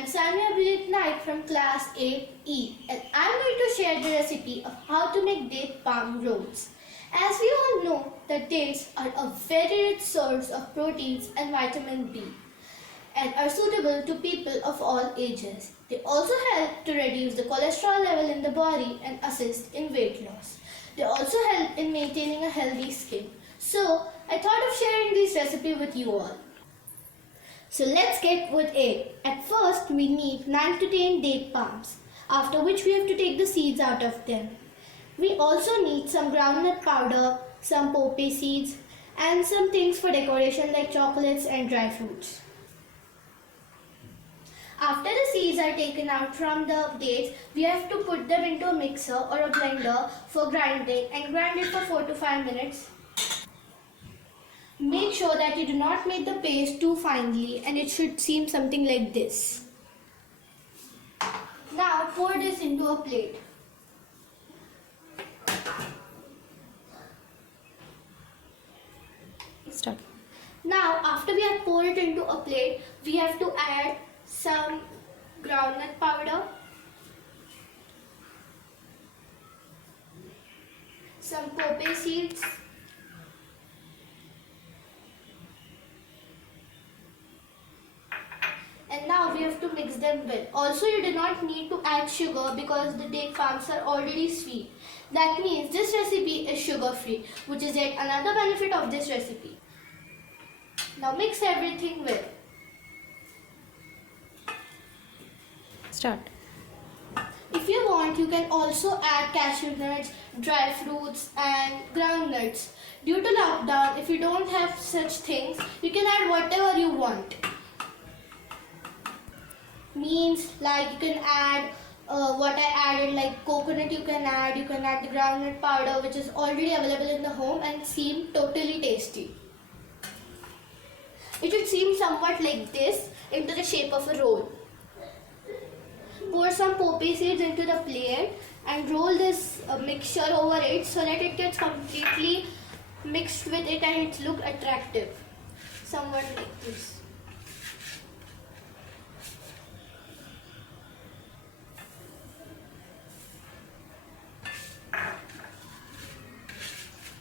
I'm Saanvi Naik from class 8E and I'm going to share the recipe of how to make date palm rolls. As we all know that dates are a very rich source of proteins and vitamin B and are suitable to people of all ages. They also help to reduce the cholesterol level in the body and assist in weight loss. They also help in maintaining a healthy skin. So I thought of sharing this recipe with you all. So let's get with it. At first we need 9 to 10 date palms, after which we have to take the seeds out of them. We also need some groundnut powder, some poppy seeds and some things for decoration like chocolates and dry fruits. After the seeds are taken out from the dates, we have to put them into a mixer or a blender for grinding and grind it for 4 to 5 minutes. Make sure that you do not make the paste too finely and it should seem something like this. Now pour this into a plate. Start. Now after we have poured it into a plate, we have to add some groundnut powder, some poppy seeds, and now we have to mix them well. Also, you do not need to add sugar because the date palms are already sweet. That means this recipe is sugar free, which is yet another benefit of this recipe. Now mix everything well. Start. If you want, you can also add cashew nuts, dry fruits and groundnuts. Due to lockdown, if you don't have such things, you can add whatever you want. Means like you can add what I added, like coconut you can add the groundnut powder which is already available in the home and seem totally tasty. It should seem somewhat like this into the shape of a roll. Pour some poppy seeds into the plate and roll this mixture over it so that it gets completely mixed with it and it looks attractive. Somewhat like this.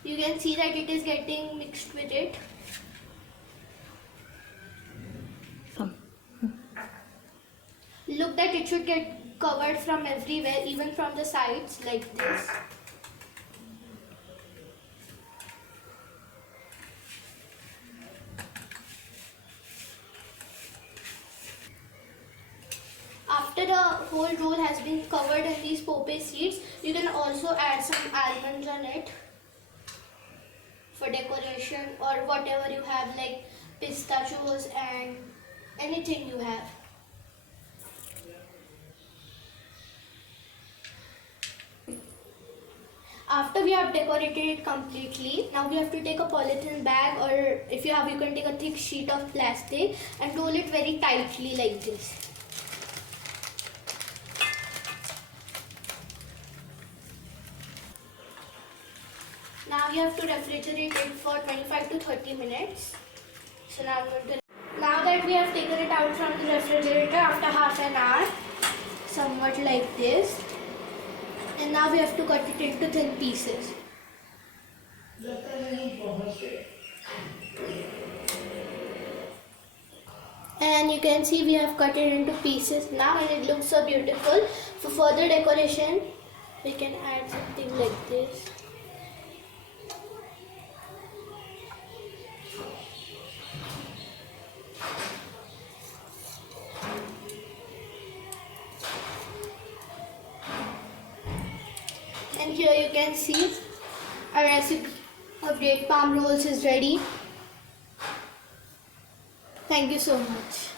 You can see that it is getting mixed with it. Look that it should get covered from everywhere, even from the sides like this. After the whole roll has been covered in these poppy seeds, you can also add some almonds on it for decoration or whatever you have, like pistachios and anything you have. After we have decorated it completely, now we have to take a polythene bag, or if you have, you can take a thick sheet of plastic and roll it very tightly like this. Now you have to refrigerate it for 25 to 30 minutes. So now I'm going to... Now that we have taken it out from the refrigerator after half an hour, somewhat like this. And now we have to cut it into thin pieces. And you can see we have cut it into pieces now and it looks so beautiful. For further decoration, we can add something like this. And here you can see our recipe of date palm rolls is ready. Thank you so much.